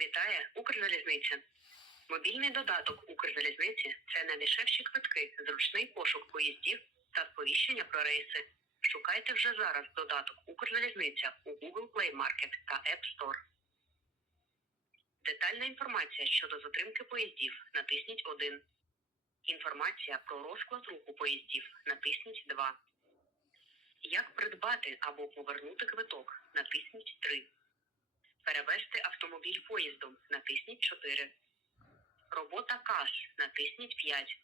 вітає Укрзалізниця. Мобільний додаток Укрзалізниці це найдешевші квитки, зручний пошук поїздів та сповіщення про рейси. Шукайте вже зараз додаток Укрзалізниця у Google Play Market та App Store. Детальна інформація щодо затримки поїздів натисніть 1. Інформація про розклад руху поїздів натисніть 2. Як придбати або повернути квиток натисніть 3. Перевести автомобіль поїздом натисніть 4. Робота кас натисніть 5.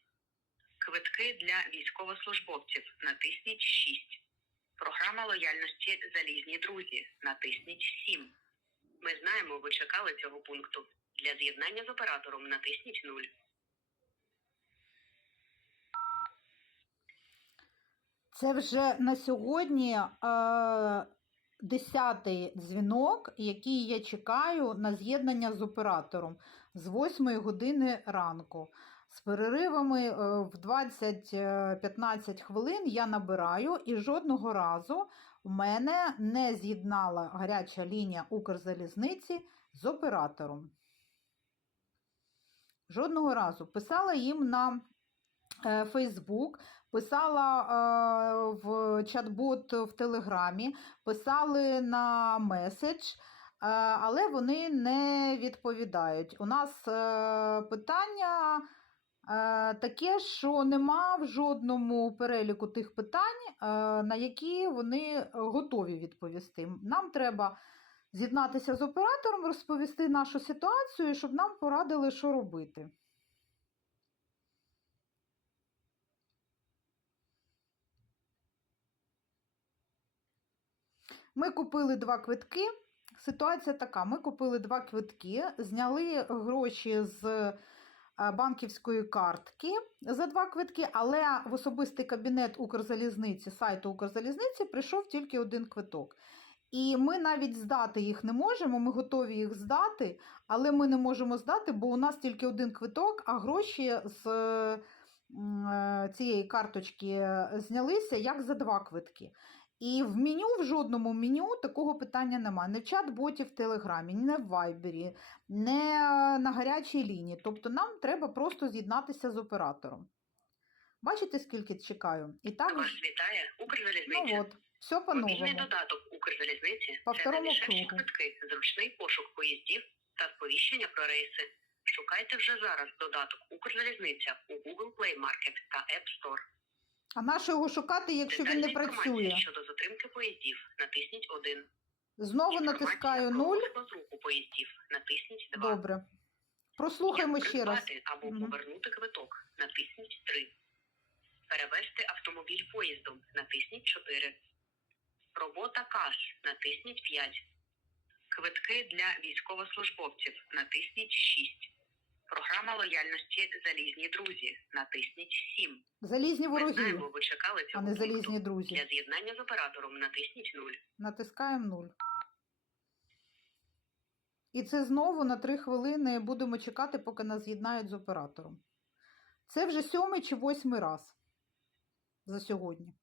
Квитки для військовослужбовців натисніть 6. Програма лояльності Залізні друзі натисніть 7. Ми знаємо, ви чекали цього пункту. Для з'єднання з оператором натисніть 0. Це вже на сьогодні е, десятий дзвінок, який я чекаю на з'єднання з оператором з 8 години ранку. З переривами е, в 20-15 хвилин я набираю і жодного разу в мене не з'єднала гаряча лінія Укрзалізниці з оператором. Жодного разу. Писала їм на е, Фейсбук, писала е, в чат-бот в Телеграмі, писали на меседж, е, але вони не відповідають. У нас е, питання таке, що нема в жодному переліку тих питань, на які вони готові відповісти. Нам треба з'єднатися з оператором, розповісти нашу ситуацію, щоб нам порадили, що робити. Ми купили два квитки. Ситуація така: ми купили два квитки, зняли гроші з е, банківської картки за два квитки, але в особистий кабінет Укрзалізниці, сайту Укрзалізниці прийшов тільки один квиток. І ми навіть здати їх не можемо, ми готові їх здати, але ми не можемо здати, бо у нас тільки один квиток, а гроші з е, цієї карточки знялися як за два квитки. І в меню, в жодному меню такого питання немає. Не в чат-боті в Телеграмі, не в Вайбері, не е, на гарячій лінії. Тобто нам треба просто з'єднатися з оператором. Бачите, скільки чекаю? І так, Вас вітає Укрзалізниця. ну от, все Мобільний по-новому. додаток Укрзалізниці По це найдешевші квитки, зручний пошук поїздів та сповіщення про рейси. Шукайте вже зараз додаток Укрзалізниця у Google Play Market та App Store. А на що його шукати, якщо він не працює? щодо затримки поїздів натисніть 1. Знову натискаю 0. розклад руху поїздів натисніть 2. Добре. Прослухаємо ще раз. або повернути квиток натисніть 3. Перевести автомобіль поїздом натисніть 4. Робота кас натисніть 5. Квитки для військовослужбовців натисніть 6. Програма лояльності Залізні друзі натисніть 7. Залізні Ми знаємо, ви чекали а цього не пункту. залізні друзі. Для з'єднання з оператором натисніть 0. Натискаємо 0. І це знову на 3 хвилини будемо чекати, поки нас з'єднають з оператором. Це вже сьомий чи восьмий раз за сьогодні.